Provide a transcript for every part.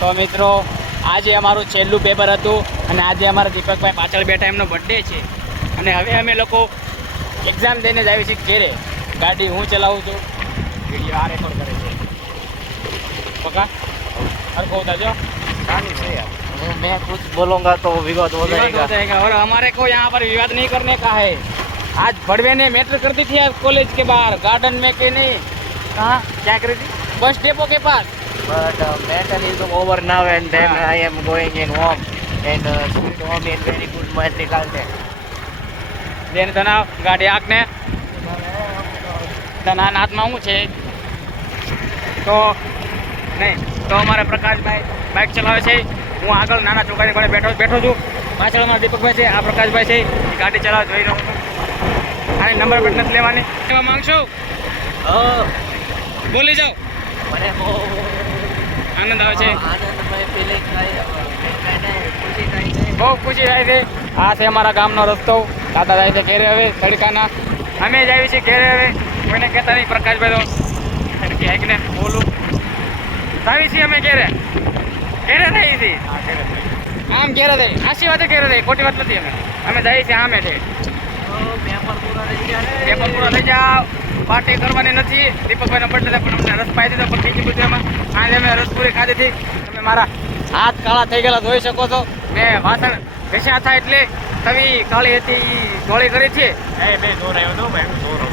તો મિત્રો આજે અમારું છેલ્લું પેપર હતું અને આજે અમારા દીપકભાઈ પાછળ બેઠા એમનો બર્થડે છે અને હવે અમે લોકો એક્ઝામ દઈને જ આવી છીએ ઘેરે. ગાડી હું ચલાવું છું, વિડીયો આ રેકોર્ડ કરે છે. પકા હરખો ઉતારજો. कहानी से यार मैं कुछ बोलूंगा तो विवाद हो जाएगा और हमारे को यहाँ पर विवाद नहीं करने का है. आज भड़वे ने मैटर करती थी आज कॉलेज के बाहर गार्डन में कि नहीं. कहाँ क्या करी थी? बस डेपो के पास. but matter is over now and then हाँ. I am going in home and sweet home in very good मत निकालते બેન તનાવ ગાડી આંખને તના હાથમાં શું છે તો નહીં તો અમારા પ્રકાશભાઈ બાઇક ચલાવે છે. હું આગળ નાના છોકરાની ઘરે બેઠો છું. પાછળ અમારા દીપકભાઈ છે, આ પ્રકાશભાઈ છે, એ ગાડી ચલાવવા જોઈ રહ્યો છું. આની નંબર પ્લેટ નથી લેવાની. એવા માંગશો બોલી જાઓ. મને બહુ આનંદ આવે છે, આનંદમય ફિલિંગ થાય ખુશી થાય છે. બહુ ખુશી થાય છે. આ છે અમારા ગામનો રસ્તો. દાદા જાય છે ઘેરે હવે તડકાના. અમે જ આવી છીએ ઘેરે હવે. કોઈને કહેતા નહીં પ્રકાશભાઈ તો ને બોલું આવી છીએ અમે ઘેરે રહી છીએ. આમ ઘેરે રહી આશી વાત ઘેરે રહી ખોટી વાત નથી. અમે જઈએ છીએ આમે છે. પેપર પૂરા થઈ ગયા પેપર પૂરા થઈ જાવ. પાર્ટી કરવાની નથી. દીપકભાઈનો બર્થડે પણ અમને રસ પાઈ દીધો પણ બીજી બધી એમાં આજે અમે રસપુરી ખાધી હતી. તમે મારા હાથ કાળા થઈ ગયેલા જોઈ શકો છો. મેં વાસણ ઘસ્યા હતા એટલે તવી કાળી હતી એ ગોળી કરી છે.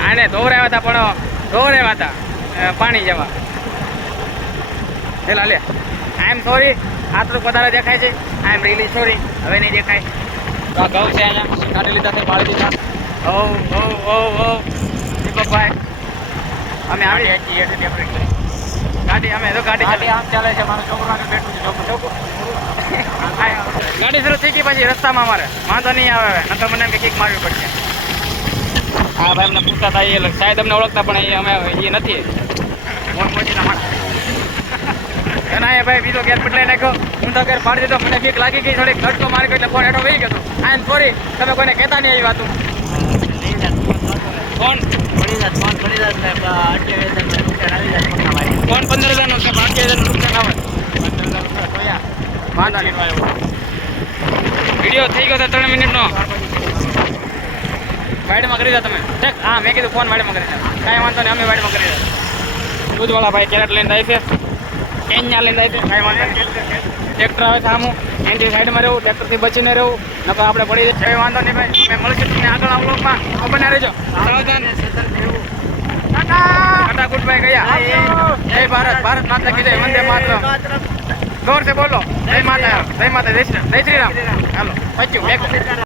આને ધોવરાવ્યા હતા પણ ધોવરાવ્યા હતા પાણી જવા. પેલા લે આઈ એમ સોરી. આટલું વધારે દેખાય છે. આઈ એમ રિયલી સોરી. હવે નહીં દેખાય. તો આ ઘઉં છે અહીંયા કાઢી લીધા થઈ પાડી દીધા. દીપકભાઈ અમે આવી ગાડી અમે તો ગાડી આમ ચાલે છે મારો છોકરો બેઠું છે છોકરો ગાડી શરૂ થઈ ગઈ પછી રસ્તામાં અમારે વાંધો નહીં આવે. હવે નકર મને એમ કે કિક મારવી પડશે. હા ભાઈ અમને પૂછતા હતા એ શાયદ અમને ઓળખતા પણ એ અમે એ નથી મોજીના માણસ. એના એ ભાઈ બીજો ગેસ બદલાઈ નાખ્યો. હું તો ઘેર પાડી દીધો. મને બીક લાગી ગઈ થોડીક ઝટકો મારી ગયો એટલે ફોન હેઠો વહી ગયો. આઈ એમ સોરી. તમે કોઈને કહેતા નહીં આવી વાતું. ફોન ફોન કરી દે ને 8,000 નુકસાન આવી જાય પક્કા મારી. ફોન 15,000 નો છે 5,000 નું નુકસાન આવે. 15,000 રૂપિયા ખોયા. વાંધો નહીં. વિડીયો થઈ ગયો છે 3 મિનિટનો. વાઇડમાં કરી દો તમે. ઠીક હા મેં કીધું ફોન વાઇડમાં કરી દો. કાંઈ વાંધો નહીં અમે વાઇડમાં કરી દો. દૂધવાળા ભાઈ કેરેટ લઈને આવી છે. કેન્યા લઈને આવી છે. કાંઈ વાંધો નહીં. ટ્રેક્ટર આવે છે આમું એનથી સાઈડમાં રહેવું. ટ્રેક્ટરથી બચીને રહેવું નકર આપણે પડી જાય. કંઈ વાંધો નહીં ભાઈ. અમે મળીશું તમને આગળ આ વ્લોગમાં. બને રહેજો. ટાટા ગુડભાઈ ગયા. જય ભારત. ભારત માતા કી જય. વંદે માતરમ. જોર से બોલો. જય માતા. જય માતા. જય શ્રી રામ. હાલો પચ્યું